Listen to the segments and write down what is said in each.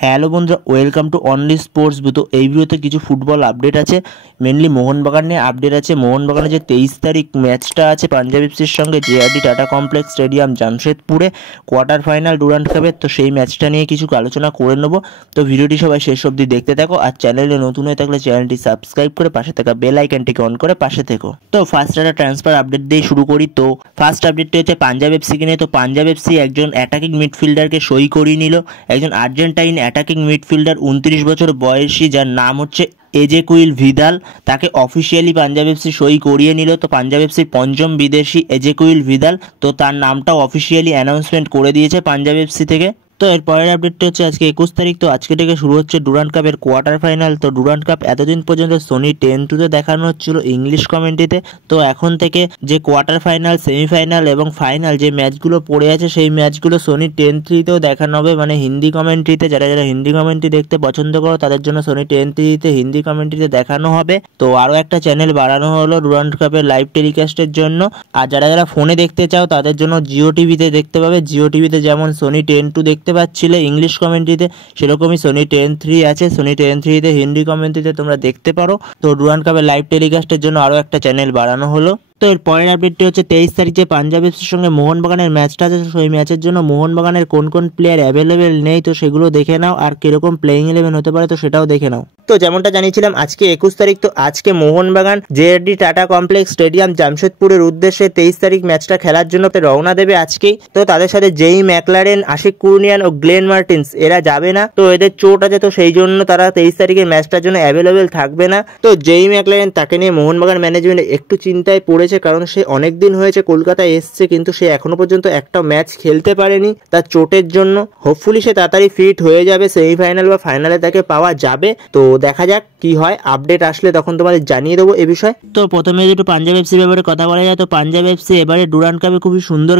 Hello বন্ধুরা, welcome to only sports view. তো এই ভিডিওতে কিছু ফুটবল আপডেট আছে, মেনলি মোহনবাগান নিয়ে আপডেট আছে। মোহনবাগানের যে 23 তারিখ ম্যাচটা আছে পাঞ্জাব এফসির সঙ্গে জেআরডি টাটা কমপ্লেক্স স্টেডিয়াম জামশেদপুরে কোয়ার্টার ফাইনাল ডুরান্ট কাপের, তো সেই ম্যাচটা নিয়ে কিছু আলোচনা করে নেবো। তো ভিডিওটি সবাই শেষ অবধি দেখতে থাকো, আর চ্যানেলে নতুন হয়ে থাকলে চ্যানেলটি সাবস্ক্রাইব করে পাশে থাকা বেল আইকনটিকে অন করে পাশে থেকো। তো ফার্স্ট একটা ট্রান্সফার আপডেট দিয়ে শুরু করি। তো ফার্স্ট আপডেটটি হচ্ছে পাঞ্জাব এফসিকে নিয়ে। তো পাঞ্জাব এফসি একজন অ্যাটাকিং মিডফিল্ডারকে সই করিয়ে নিল, একজন আর্জেন্টাইন অ্যাটাকিং মিডফিল্ডার 29 বছর বয়সী, যার নাম হচ্ছে এজেকুইল ভিদাল। তাকে অফিসিয়ালি পাঞ্জাব এফসি সই করিয়ে নিল। তো পাঞ্জাব এফসির পঞ্চম বিদেশি এজেকুইল ভিদাল, তো তার নামটাও অফিসিয়ালি অ্যানাউন্সমেন্ট করে দিয়েছে পাঞ্জাব এফসি থেকে। তো এর পরের আপডেটটা হচ্ছে আজকে 21 তারিখ। তো আজকে থেকে শুরু হচ্ছে ডুরান্ট কাপের কোয়ার্টার ফাইনাল। তো ডুরান্ট কাপ এতদিন পর্যন্ত সোনি 10-2 দেখানো হচ্ছিল ইংলিশ কমেন্ট্রিতে। তো এখন থেকে যে কোয়ার্টার ফাইনাল, সেমিফাইনাল এবং ফাইনাল যে ম্যাচগুলো পড়ে আছে সেই ম্যাচগুলো সোনি 10-3তেও দেখানো হবে, মানে হিন্দি কমেন্ট্রিতে। যারা যারা হিন্দি কমেন্ট্রি দেখতে পছন্দ করো তাদের জন্য সোনি 10-3তে হিন্দি কমেন্ট্রিতে দেখানো হবে। তো আরও একটা চ্যানেল বাড়ানো হলো ডুরান্ট কাপের লাইভ টেলিকাস্টের জন্য। আর যারা যারা ফোনে দেখতে চাও তাদের জন্য জিও টিভিতে দেখতে পাবে। জিও টিভিতে যেমন সোনি 10-2 দেখতে পাচ্ছিলে ইংলিশ কমেন্ট্রিতে, সেরকমই সোনি 10-3 আছে। সোনি 10-3তে হিন্দি কমেন্ট্রিতে তোমরা দেখতে পারো। তো ডুরান্ট কাপের লাইভ টেলিকাস্টের জন্য আরও একটা চ্যানেল বাড়ানো হলো। তো এর পরের আপডেটটি হচ্ছে 23 তারিখ যে পাঞ্জাব এফসির সঙ্গে মোহনবাগানের ম্যাচটা আছে, সেই ম্যাচের জন্য মোহনবাগানের কোন কোন প্লেয়ার অ্যাভেলেবেল নেই তো সেগুলো দেখে নাও, আর কিরকম প্লেইং 11 হতে পারে তো সেটাও দেখে নাও। তো যেমনটা জানিয়েছিলাম আজকে 21 তারিখ, তো আজকে মোহনবাগান জেআরডি টাটা কমপ্লেক্স স্টেডিয়াম জামশেদপুরের উদ্দেশ্যে 23 তারিখ ম্যাচটা খেলার জন্য রওনা দেবে আজকেই। তো তাদের সাথে জেই ম্যাকলারেন, আশিক কুর্নিয়ান ও গ্লেন মার্টিন্স এরা যাবে না, তো এদের চোট আছে, তো সেই জন্য তারা 23 তারিখের ম্যাচটার জন্য অ্যাভেলেবেল থাকবে না। তো জেই ম্যাকলারেন, তাকে নিয়ে মোহনবাগান ম্যানেজমেন্ট একটু চিন্তায় পড়েছে, কারণ সে অনেক দিন হয়েছে কলকাতায় এসছে, কিন্তু সে এখনো পর্যন্ত একটা ম্যাচ খেলতে পারেনি তার চোটের জন্য। হোপফুলি সে তাড়াতাড়ি ফিট হয়ে যাবে, সেমিফাইনাল বা ফাইনালে তাকে পাওয়া যাবে। তো দেখা যাক কি হয়, আপডেট আসলে তখন তোমাদের জানিয়ে দেবো এ বিষয়ে। তো প্রথমে যেটু পাঞ্জাব এফসির ব্যাপারে কথা বলা যায়, তো পাঞ্জাব এফসি এবারে ডুরান্ট কাপে খুবই সুন্দর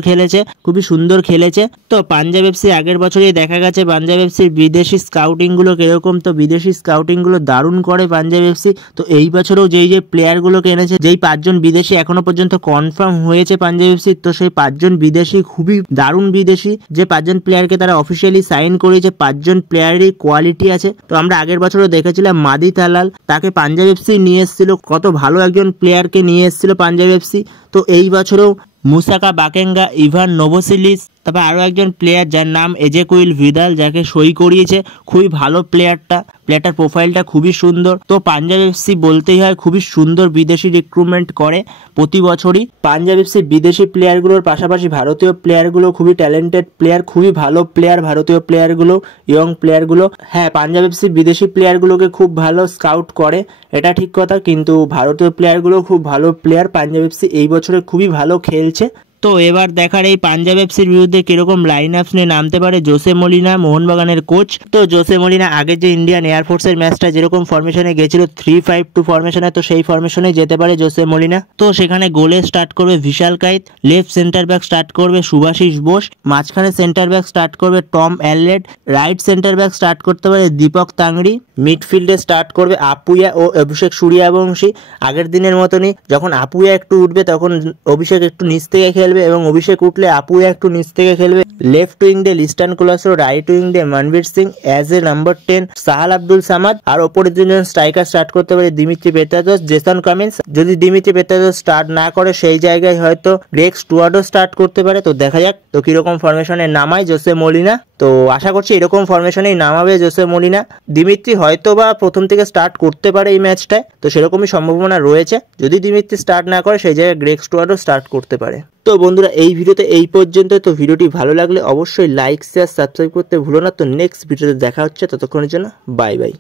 খেলেছে। তো পাঞ্জাব এফসি আগের বছরই দেখা গেছে পাঞ্জাব এফসির বিদেশি স্কাউটিং গুলো কিরকম, তো বিদেশি স্কাউটিং গুলো দারুণ করে পাঞ্জাব এফসি। তো এই বছরও যেই প্লেয়ার গুলোকে এনেছে, যেই 5 জন বিদেশি এখনো পর্যন্ত কনফার্ম হয়েছে পাঞ্জাব এফসি, তো সেই 5 জন বিদেশি খুবই দারুণ বিদেশি। যে 5 জন প্লেয়ারকে তারা অফিসিয়ালি সাইন করেছে, 5 জন প্লেয়ারেরই কোয়ালিটি আছে। তো আমরা আগের বছরও দেখেছিলাম মাদি তালাল, তাকে পাঞ্জাব এফসি নিয়ে এসেছিল, কত ভালো একজন প্লেয়ারকে নিয়ে এসেছিল পাঞ্জাব এফসি। তো এই বছরও মুসাকা বাকেঙ্গা, ইভান নোভোসিলিস, তারপর আরও একজন প্লেয়ার যার নাম এজেকুইল ভিদাল, যাকে সই করিয়েছে। খুবই ভালো প্লেয়ারটার প্রোফাইলটা খুবই সুন্দর। তো পাঞ্জাব এফসি বলতেই হয় খুবই সুন্দর বিদেশি রিক্রুটমেন্ট করে প্রতি বছরই। পাঞ্জাব এফসি বিদেশি প্লেয়ারগুলোর পাশাপাশি ভারতীয় প্লেয়ারগুলো খুবই ট্যালেন্টেড প্লেয়ার, খুবই ভালো প্লেয়ার ভারতীয় প্লেয়ারগুলো, ইয়ং প্লেয়ারগুলো। হ্যাঁ, পাঞ্জাব এফসি বিদেশি প্লেয়ারগুলোকে খুব ভালো স্কাউট করে, এটা ঠিক কথা, কিন্তু ভারতীয় প্লেয়ারগুলো খুব ভালো প্লেয়ার। পাঞ্জাব এফসি এই বছরে খুবই ভালো খেলছে। তো এবার দেখার এই পাঞ্জাব এফসির বিরুদ্ধে কিরকম লাইন আপস নিয়ে নামতে পারে জোসে মলিনা, মোহনবাগানের কোচ। তো জোসে মলিনা আগের যে ইন্ডিয়ান এয়ারফোর্সের ম্যাচটা যেরকম ফরমেশনে গেছিল 3-5-2 ফরমেশনে, তো সেই ফরমেশনে যেতে পারে জোসে মলিনা। তো সেখানে গোলে স্টার্ট করবে Vishal Kaith, left centre back start করবে সুভাশিস বোস, মাঝখানে সেন্টার ব্যাক স্টার্ট করবে Tom Aldred, right centre back start করতে পারে দীপক তাংড়ি, মিডফিল্ডে স্টার্ট করবে আপুয়া ও অভিষেক সূর্যবংশী। আগের দিনের মতনই, যখন আপুয়া একটু উঠবে তখন অভিষেক একটু নিচ থেকে খেলবে, এবং অভিষেক উঠলে আপুয়া একটু নিচ থেকে খেলবে। লেফট উইং দিয়ে লিস্টান কোলাসো, রাইট উইং দিয়ে Manvir Singh, as a number 10 Sahal Abdul Samad. আর ওপরের দুজন স্ট্রাইকার স্টার্ট করতে পারে দিমিত্রি পেত্রাদোস, জেসন কামিন্স। যদি দিমিত্রি পেত্রাদোস স্টার্ট না করে সেই জায়গায় হয়তো গ্রেগ স্টুয়ার্ডও স্টার্ট করতে পারে। তো দেখা যাক তো কিরকম ফরমেশনে নামায় জোসে মলিনা। তো আশা করছি এরকম ফরমেশনেই নামাবে জোসে মলিনা। দিমিত্রি হয়তো বা প্রথম থেকে স্টার্ট করতে পারে এই ম্যাচটায়, তো সেরকমই সম্ভাবনা রয়েছে। যদি দিমিত্রি স্টার্ট না করে সেই জায়গায় গ্রেগ স্টুয়ার্ডও স্টার্ট করতে পারে। তো বন্ধুরা, এই ভিডিওতে এই পর্যন্ত। তো ভিডিওটি ভালো লাগলে অবশ্যই লাইক, শেয়ার, সাবস্ক্রাইব করতে ভুলো না। তো নেক্সট ভিডিওতে দেখা হচ্ছে, ততক্ষণের জন্য বাই বাই।